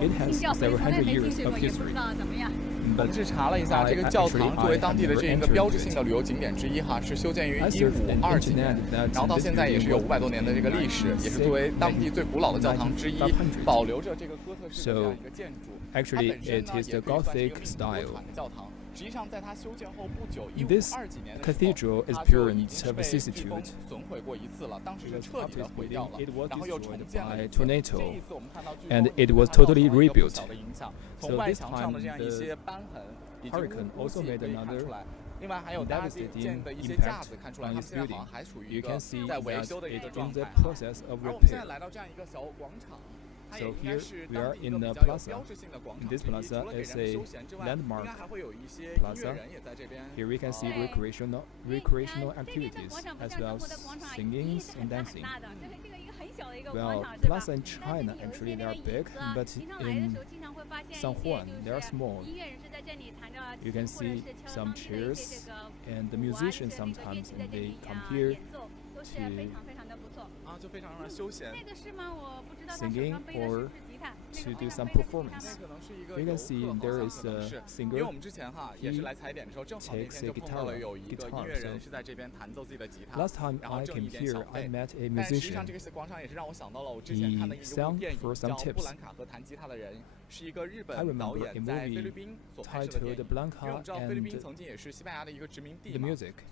It has several hundred years of history. 我们是查了一下，这个教堂作为当地的这一个标志性的旅游景点之一哈，是修建于1520几年，然后到现在也是有500多年的这个历史，也是作为当地最古老的教堂之一，保留着这个哥特式的这样一个建筑。Actually, it is the Gothic style. This cathedral is pure in vicissitude. It was destroyed by a tornado, and it was totally rebuilt. So this time, the hurricane also made another devastating impact on its building. You can see that it is in the process of repair. So here we are in the plaza. This plaza is a landmark plaza. Here we can see recreational activities as well as singing and dancing. Well, plaza in China actually they are big, but in San Juan they are small. You can see some chairs, and the musicians sometimes they come here to singing or to do some performance. You can see there is a singer. He takes a guitar. So last time I came here, I met a musician. He sang for some tips. I remember a movie titled Blanca and the music.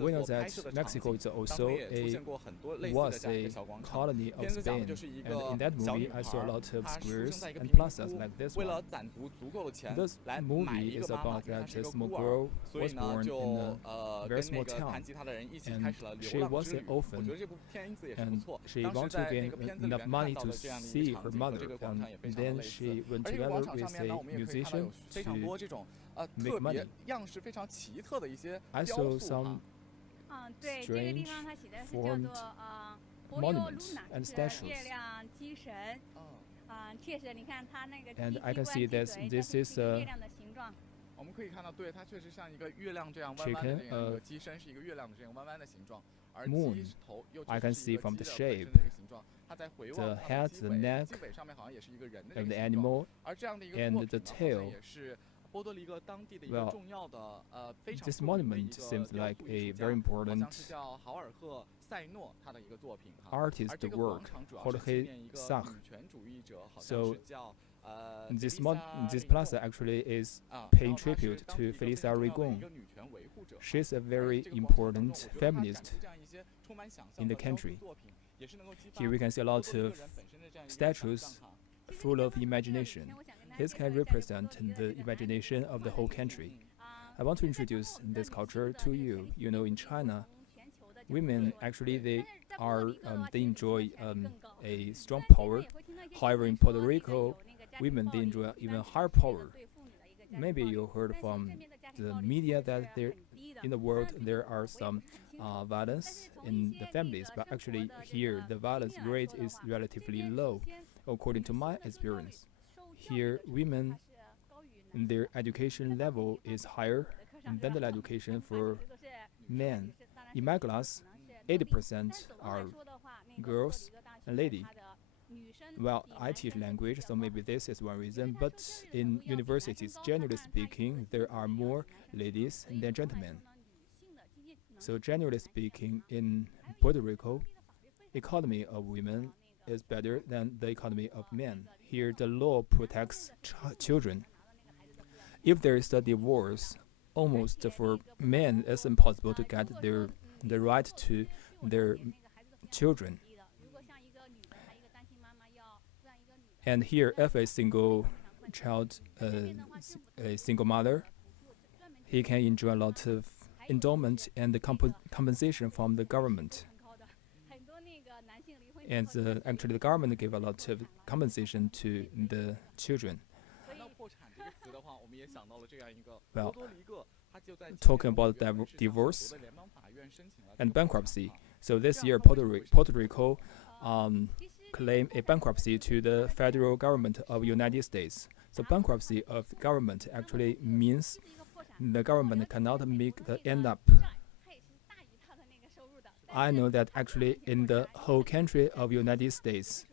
We know that Mexico is also was a colony of Spain, and in that movie I saw a lot of squares and plazas like this one. This movie is about that a small girl was born in a very small town, and she was an orphan, and she wanted to gain enough money to see her mother, and then she went together with a musician to make money. I saw some strange formed monuments and statues. And I can see that this is a chicken, moon. I can see from the shape, the head, the neck of the animal, and the tail. Well, this monument seems like a very important artist work, Jorge Sach. So this plaza actually is paying tribute to Felicia Rigon. She's a very important feminist in the country. Here we can see a lot of statues full of imagination. This can represent the imagination of the whole country. I want to introduce this culture to you. You know, in China, women actually they enjoy a strong power. However, in Puerto Rico, women they enjoy even higher power. Maybe you heard from the media that there in the world there are some violence in the families, but actually here the violence rate is relatively low, according to my experience. Here, women, their education level is higher than the education for men. In my class, 80% are girls and ladies. Well, I teach language, so maybe this is one reason, but in universities, generally speaking, there are more ladies than gentlemen. So generally speaking, in Puerto Rico, economy of women is better than the economy of men. Here, the law protects children. If there is a divorce, almost for men, it's impossible to get the right to their children. And here, if a single child, a single mother, he can enjoy a lot of endowment and the compensation from the government. And actually, the government gave a lot of compensation to the children. Well, talking about divorce and bankruptcy. So this year, Puerto Rico claimed a bankruptcy to the federal government of the United States. So bankruptcy of the government actually means the government cannot make the end up. I know that actually in the whole country of the United States,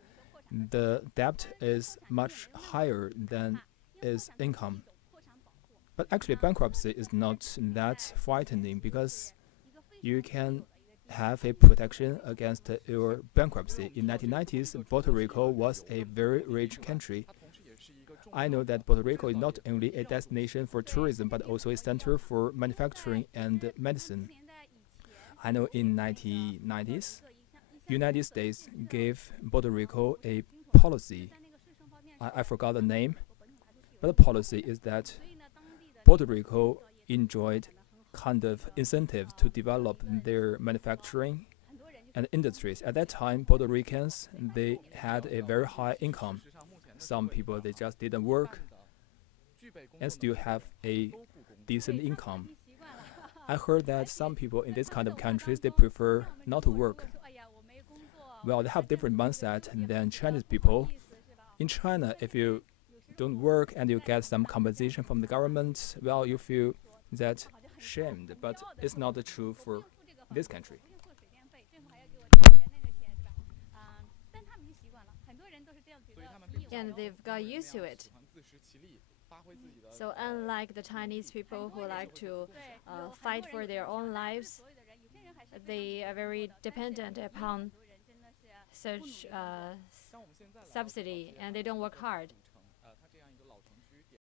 the debt is much higher than its income. But actually, bankruptcy is not that frightening because you can have a protection against your bankruptcy. In 1990s, Puerto Rico was a very rich country. I know that Puerto Rico is not only a destination for tourism, but also a center for manufacturing and medicine. I know in 1990s, United States gave Puerto Rico a policy. I forgot the name, but the policy is that Puerto Rico enjoyed kind of incentives to develop their manufacturing and industries. At that time, Puerto Ricans, they had a very high income. Some people, they just didn't work and still have a decent income. I heard that some people in this kind of countries, they prefer not to work. Well, they have different mindset than Chinese people. In China, if you don't work and you get some compensation from the government, well, you feel that shamed, but it's not true for this country. And they've got used to it. So unlike the Chinese people who like to fight for their own lives, they are very dependent upon such subsidy, and they don't work hard.